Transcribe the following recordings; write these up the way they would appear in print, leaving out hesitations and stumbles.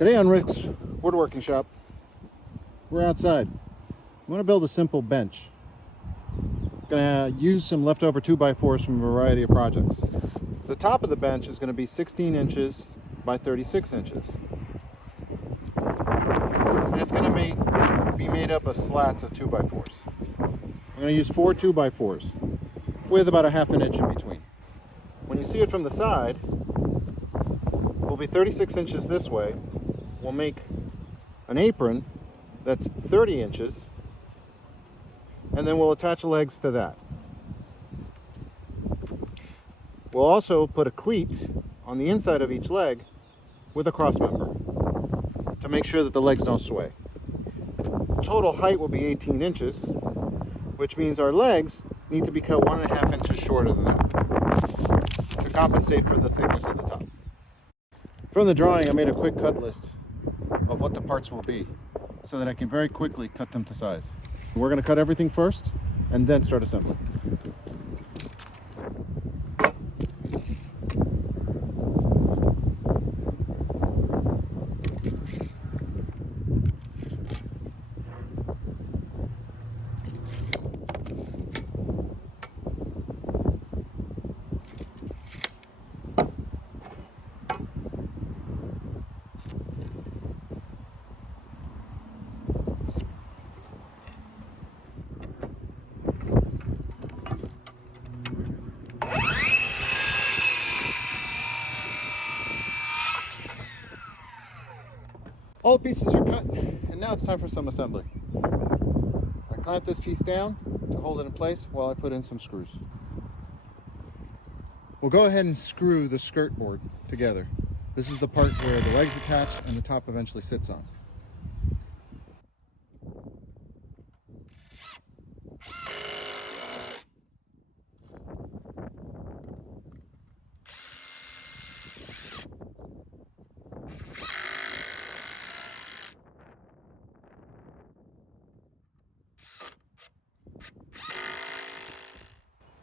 Today on Rick's Woodworking Shop, we're outside. I want to build a simple bench. Gonna use some leftover 2x4s from a variety of projects. The top of the bench is going to be 16 inches by 36 inches. And it's going to be made up of slats of 2x4s. I'm going to use 4 2x4s with about a ½ inch in between. When you see it from the side, will be 36 inches this way. We'll make an apron that's 30 inches, and then we'll attach legs to that. We'll also put a cleat on the inside of each leg with a cross member to make sure that the legs don't sway. Total height will be 18 inches, which means our legs need to be cut 1½ inches shorter than that to compensate for the thickness of the top. From the drawing, I made a quick cut list of what the parts will be so that I can very quickly cut them to size. We're going to cut everything first and then start assembling. All the pieces are cut, and now it's time for some assembly. I clamp this piece down to hold it in place while I put in some screws. We'll go ahead and screw the skirt board together. This is the part where the legs attach and the top eventually sits on.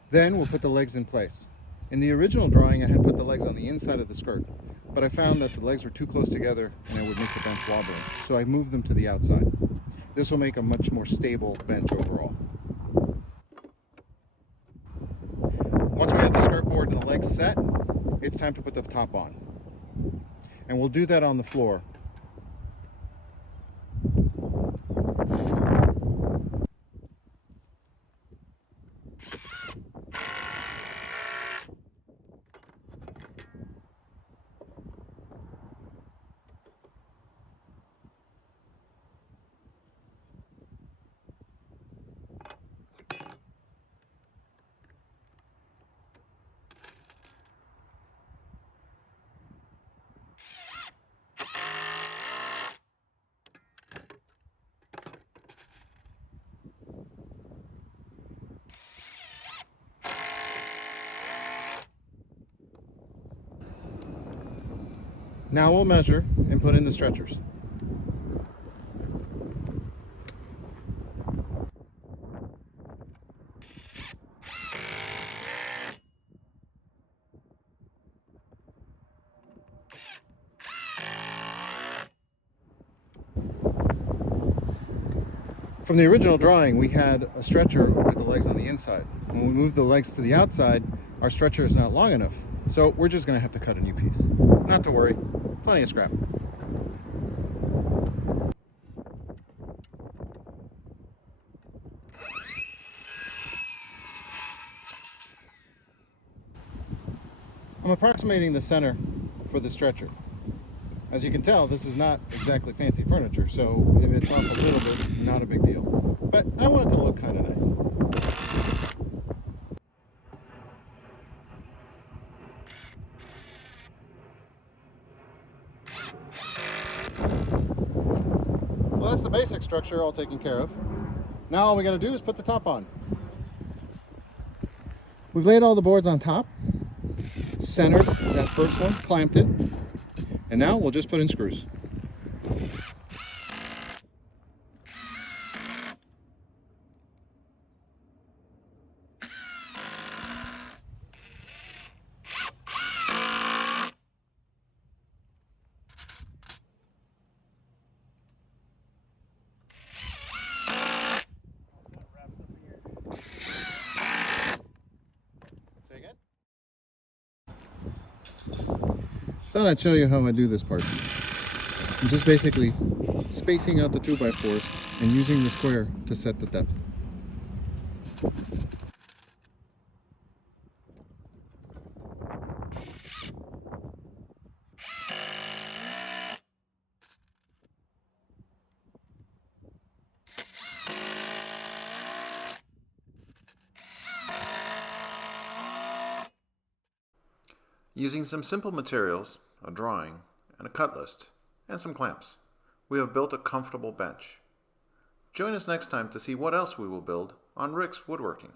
Then we'll put the legs in place. In the original drawing, I had put the legs on the inside of the skirt, but I found that the legs were too close together and it would make the bench wobbly, so I moved them to the outside. This will make a much more stable bench overall. Once we have the skirt board and the legs set, it's time to put the top on. And we'll do that on the floor. Now we'll measure and put in the stretchers. From the original drawing, we had a stretcher with the legs on the inside. When we moved the legs to the outside, our stretcher is not long enough. So we're just going to have to cut a new piece. Not to worry, plenty of scrap. I'm approximating the center for the stretcher. As you can tell, this is not exactly fancy furniture, so if it's off a little bit, not a big deal. But I want it to look kind of nice. Well, that's the basic structure all taken care of. Now all we got to do is put the top on. We've laid all the boards on top, centered that first one, clamped it, and now we'll just put in screws. thought I'd show you how I do this part. I'm just basically spacing out the 2x4s and using the square to set the depth. Using some simple materials, a drawing, and a cut list, and some clamps, we have built a comfortable bench. Join us next time to see what else we will build on Rick's Woodworking.